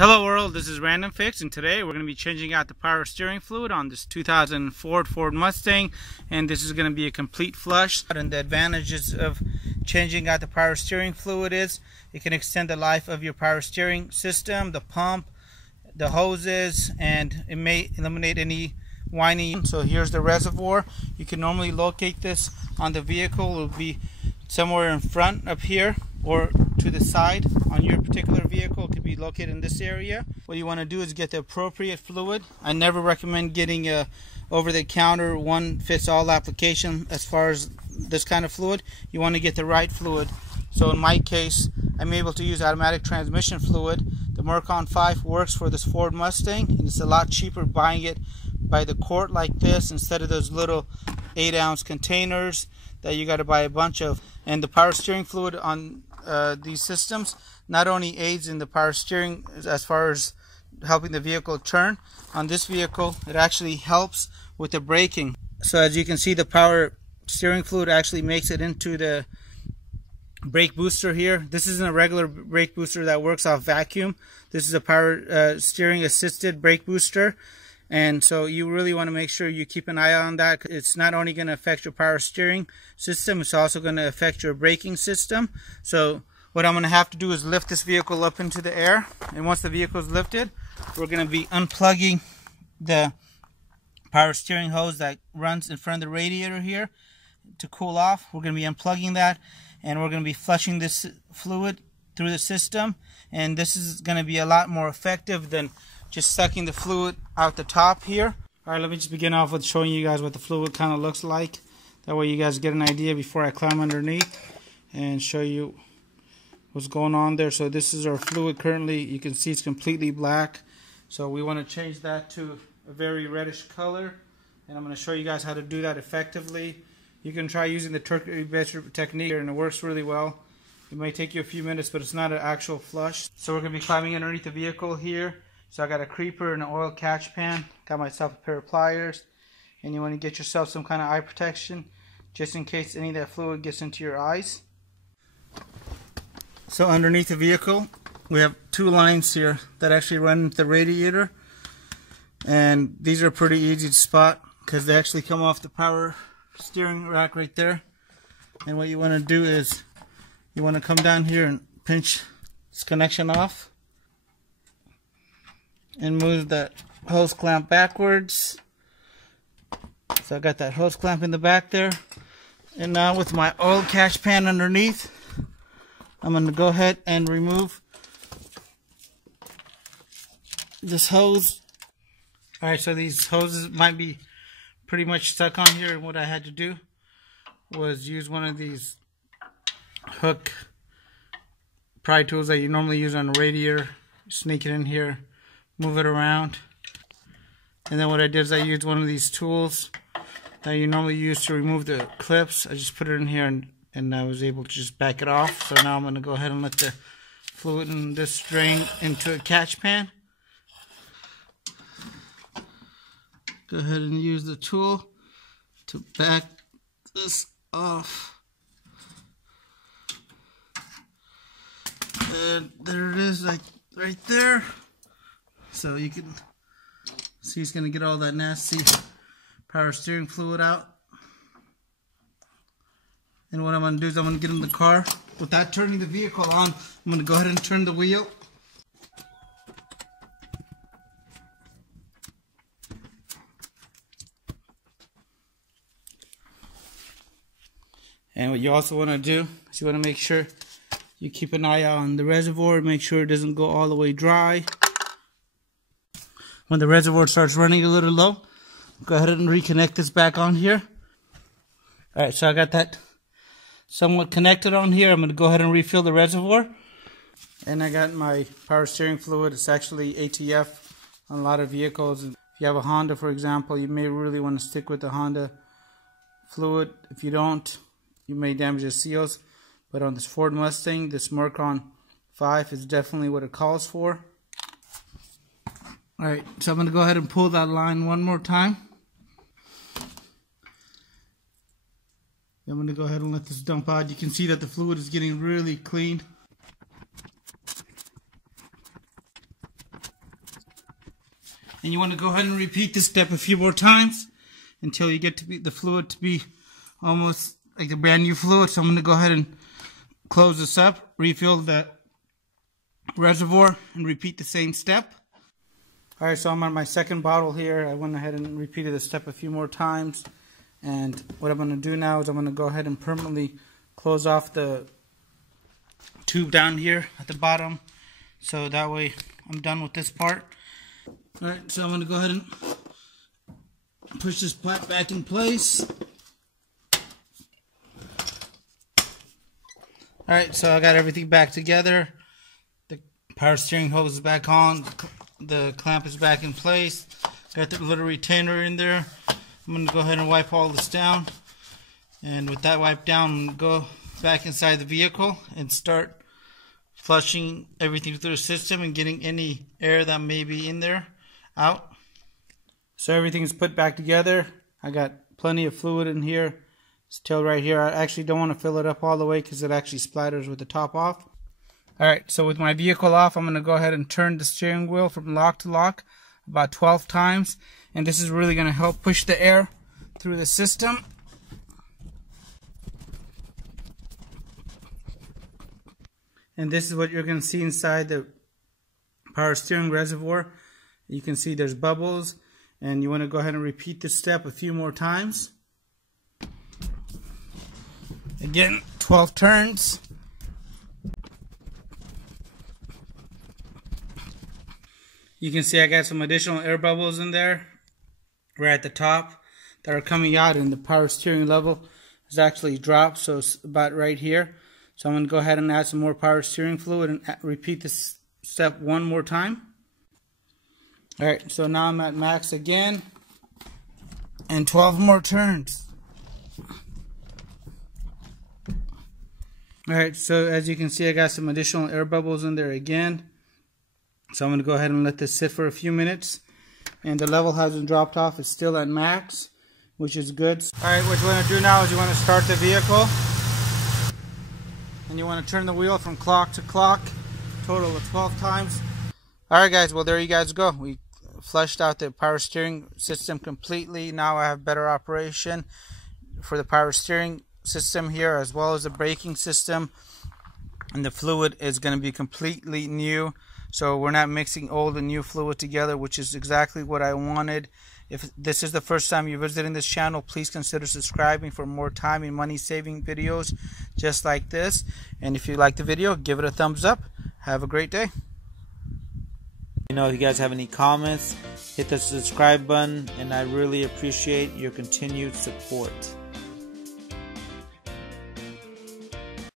Hello world, this is Random Fix, and today we're going to be changing out the power steering fluid on this 2004 Ford Mustang, and this is going to be a complete flush. And the advantages of changing out the power steering fluid is it can extend the life of your power steering system, the pump, the hoses, and it may eliminate any whining. So here's the reservoir. You can normally locate this on the vehicle. It will be somewhere in front up here or to the side on your particular vehicle. It could be located in this area. What you want to do is get the appropriate fluid. I never recommend getting a over-the-counter one-fits-all application as far as this kind of fluid. You want to get the right fluid. So in my case, I'm able to use automatic transmission fluid. The Mercon 5 works for this Ford Mustang, and it's a lot cheaper buying it by the quart like this instead of those little 8-ounce containers that you got to buy a bunch of. And the power steering fluid on these systems not only aids in the power steering as far as helping the vehicle turn. On this vehicle, it actually helps with the braking. So as you can see, the power steering fluid actually makes it into the brake booster here. This isn't a regular brake booster that works off vacuum. This is a power steering assisted brake booster. And so you really want to make sure you keep an eye on that. It's not only going to affect your power steering system, it's also going to affect your braking system. So what I'm going to have to do is lift this vehicle up into the air. And once the vehicle is lifted, we're going to be unplugging the power steering hose that runs in front of the radiator here to cool off. We're going to be unplugging that, and we're going to be flushing this fluid through the system. And this is going to be a lot more effective than just sucking the fluid out the top here. Alright, let me just begin off with showing you guys what the fluid kind of looks like. That way you guys get an idea before I climb underneath and show you what's going on there. So this is our fluid currently. You can see it's completely black. So we want to change that to a very reddish color. And I'm going to show you guys how to do that effectively. You can try using the turkey baster technique and it works really well. It may take you a few minutes, but it's not an actual flush. So we're going to be climbing underneath the vehicle here. So I got a creeper and an oil catch pan, got myself a pair of pliers, and you want to get yourself some kind of eye protection just in case any of that fluid gets into your eyes. So underneath the vehicle we have two lines here that actually run into the radiator, and these are pretty easy to spot because they actually come off the power steering rack right there. And what you want to do is you want to come down here and pinch this connection off and move that hose clamp backwards. So I got that hose clamp in the back there. And now with my oil catch pan underneath, I'm going to go ahead and remove this hose. Alright, so these hoses might be pretty much stuck on here. And what I had to do was use one of these hook pry tools that you normally use on a radiator. Sneak it in here, move it around, and then what I did is I used one of these tools that you normally use to remove the clips. I just put it in here and I was able to just back it off. So now I'm going to go ahead and let the fluid in this drain into a catch pan. Go ahead and use the tool to back this off. And there it is, like right there. So you can see it's going to get all that nasty power steering fluid out. And what I'm going to do is I'm going to get in the car without turning the vehicle on. I'm going to go ahead and turn the wheel. And what you also want to do is you want to make sure you keep an eye on the reservoir. Make sure it doesn't go all the way dry. When the reservoir starts running a little low, go ahead and reconnect this back on here. Alright, so I got that somewhat connected on here. I'm going to go ahead and refill the reservoir. And I got my power steering fluid. It's actually ATF on a lot of vehicles. If you have a Honda, for example, you may really want to stick with the Honda fluid. If you don't, you may damage the seals. But on this Ford Mustang, this Mercon 5 is definitely what it calls for. Alright, so I'm going to go ahead and pull that line one more time. I'm going to go ahead and let this dump out. You can see that the fluid is getting really clean. And you want to go ahead and repeat this step a few more times until you get to the fluid to be almost like the brand new fluid. So I'm going to go ahead and close this up, refill the reservoir, and repeat the same step. Alright, so I'm on my second bottle here. I went ahead and repeated the step a few more times. And what I'm going to do now is I'm going to go ahead and permanently close off the tube down here at the bottom. So that way I'm done with this part. Alright, so I'm going to go ahead and push this pipe back in place. Alright, so I got everything back together. The power steering hose is back on. The clamp is back in place. Got the little retainer in there. I'm going to go ahead and wipe all this down. And with that wiped down, I'm going to go back inside the vehicle and start flushing everything through the system and getting any air that may be in there out. So everything's put back together. I got plenty of fluid in here. Still right here. I actually don't want to fill it up all the way because it actually splatters with the top off. Alright, so with my vehicle off, I'm going to go ahead and turn the steering wheel from lock to lock about 12 times. And this is really going to help push the air through the system. And this is what you're going to see inside the power steering reservoir. You can see there's bubbles. And you want to go ahead and repeat this step a few more times. Again, 12 turns. You can see I got some additional air bubbles in there right at the top that are coming out, and the power steering level is actually dropped, so it's about right here. So I'm going to go ahead and add some more power steering fluid and repeat this step one more time. Alright, so now I'm at max again, and 12 more turns. Alright, so as you can see, I got some additional air bubbles in there again. So I'm going to go ahead and let this sit for a few minutes. And the level hasn't dropped off. It's still at max, which is good. Alright, what you want to do now is you want to start the vehicle. And you want to turn the wheel from clock to clock. Total of 12 times. Alright guys, well there you guys go. We flushed out the power steering system completely. Now I have better operation for the power steering system here, as well as the braking system. And the fluid is going to be completely new. So we're not mixing old and new fluid together, which is exactly what I wanted. If this is the first time you're visiting this channel, please consider subscribing for more time and money saving videos just like this. And if you like the video, give it a thumbs up. Have a great day. If you guys have any comments, hit the subscribe button, and I really appreciate your continued support.